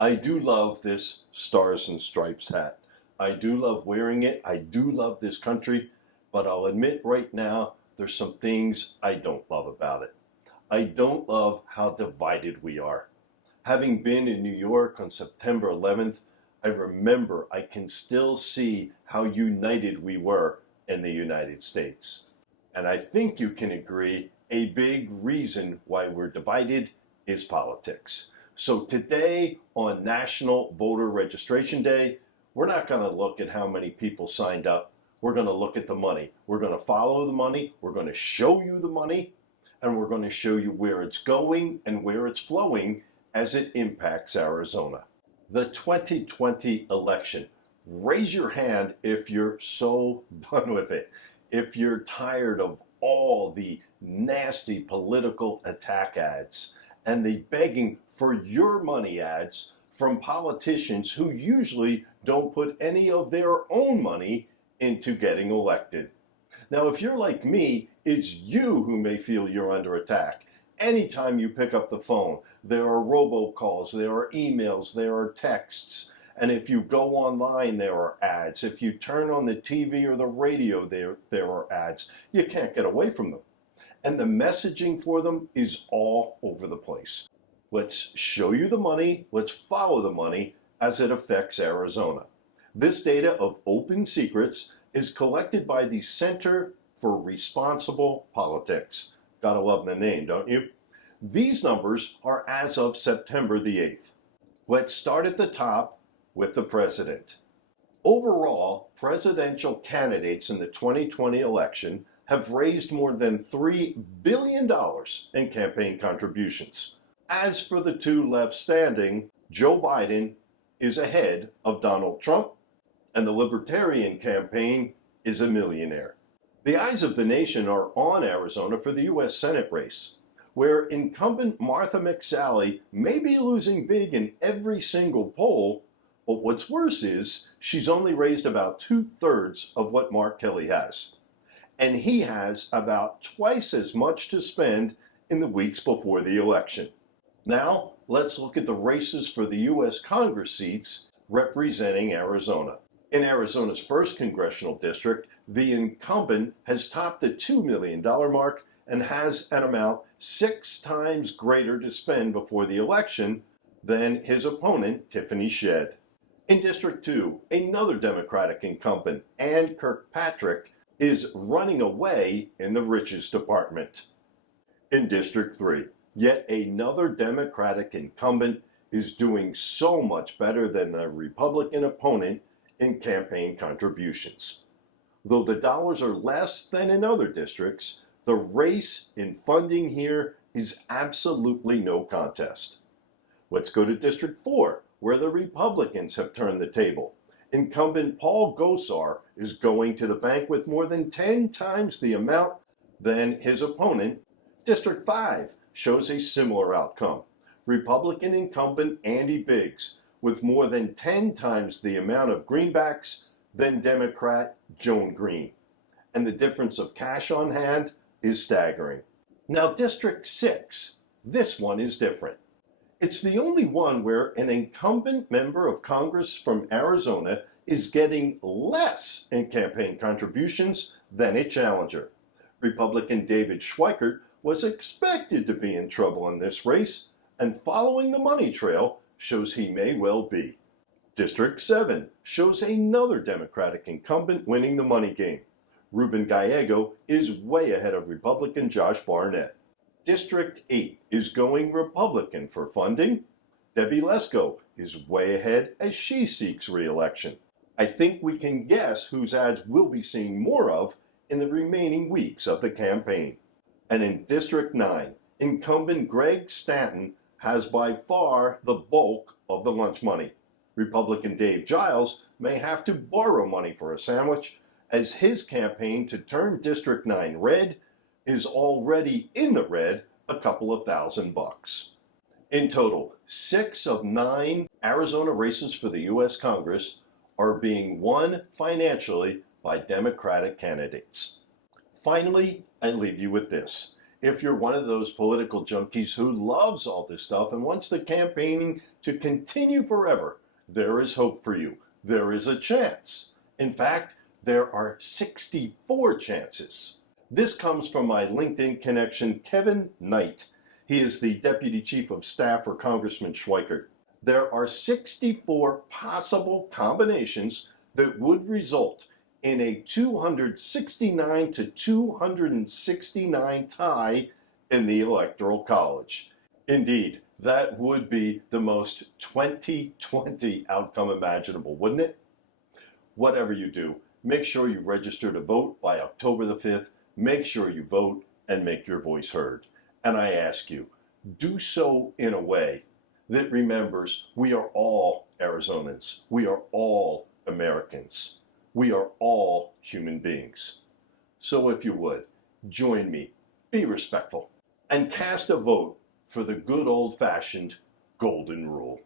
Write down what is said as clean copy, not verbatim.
I do love this Stars and Stripes hat. I do love wearing it. I do love this country, but I'll admit right now, there's some things I don't love about it. I don't love how divided we are. Having been in New York on September 11th, I can still see how united we were in the United States. And I think you can agree a big reason why we're divided is politics. So today, on National Voter Registration Day, we're not going to look at how many people signed up. We're going to look at the money. We're going to follow the money. We're going to show you the money. And we're going to show you where it's going and where it's flowing as it impacts Arizona. The 2020 election. Raise your hand if you're so done with it. If you're tired of all the nasty political attack ads and the begging for your money ads from politicians who usually don't put any of their own money into getting elected. Now, if you're like me, it's you who may feel you're under attack. Anytime you pick up the phone, there are robocalls, there are emails, there are texts. And if you go online, there are ads. If you turn on the TV or the radio, there are ads. You can't get away from them. And the messaging for them is all over the place. Let's show you the money. Let's follow the money as it affects Arizona. This data of Open Secrets is collected by the Center for Responsible Politics. Gotta love the name, don't you? These numbers are as of September the 8th. Let's start at the top with the president. Overall, presidential candidates in the 2020 election have raised more than $3 billion in campaign contributions. As for the two left standing, Joe Biden is ahead of Donald Trump, and the Libertarian campaign is a millionaire. The eyes of the nation are on Arizona for the U.S. Senate race, where incumbent Martha McSally may be losing big in every single poll, but what's worse is she's only raised about 2/3 of what Mark Kelly has. And he has about twice as much to spend in the weeks before the election. Now, let's look at the races for the U.S. Congress seats representing Arizona. In Arizona's 1st congressional district, the incumbent has topped the $2 million mark and has an amount 6 times greater to spend before the election than his opponent, Tiffany Shedd. In District 2, another Democratic incumbent, Ann Kirkpatrick, is running away in the riches department. In District 3, yet another Democratic incumbent is doing so much better than the Republican opponent in campaign contributions. Though the dollars are less than in other districts, the race in funding here is absolutely no contest. Let's go to District 4, where the Republicans have turned the table. Incumbent Paul Gosar is going to the bank with more than 10 times the amount than his opponent. District 5 shows a similar outcome. Republican incumbent Andy Biggs with more than 10 times the amount of greenbacks than Democrat Joan Green. And the difference of cash on hand is staggering. Now, District 6, this one is different. It's the only one where an incumbent member of Congress from Arizona is getting less in campaign contributions than a challenger. Republican David Schweikert was expected to be in trouble in this race, and following the money trail shows he may well be. District 7 shows another Democratic incumbent winning the money game. Ruben Gallego is way ahead of Republican Josh Barnett. District 8 is going Republican for funding. Debbie Lesko is way ahead as she seeks re-election. I think we can guess whose ads we'll be seeing more of in the remaining weeks of the campaign. And in District 9, incumbent Greg Stanton has by far the bulk of the lunch money. Republican Dave Giles may have to borrow money for a sandwich, as his campaign to turn District 9 red is already in the red a couple of $1,000. In total, 6 of 9 Arizona races for the U.S. Congress are being won financially by Democratic candidates. Finally, I leave you with this. If you're one of those political junkies who loves all this stuff and wants the campaigning to continue forever, there is hope for you. There is a chance. In fact, there are 64 chances. This comes from my LinkedIn connection, Kevin Knight. He is the Deputy Chief of Staff for Congressman Schweikert. There are 64 possible combinations that would result in a 269 to 269 tie in the Electoral College. Indeed, that would be the most 2020 outcome imaginable, wouldn't it? Whatever you do, make sure you register to vote by October the 5th. Make sure you vote and make your voice heard. And I ask you, do so in a way that remembers we are all Arizonans. We are all Americans. We are all human beings. So if you would, join me, be respectful, and cast a vote for the good old-fashioned golden rule.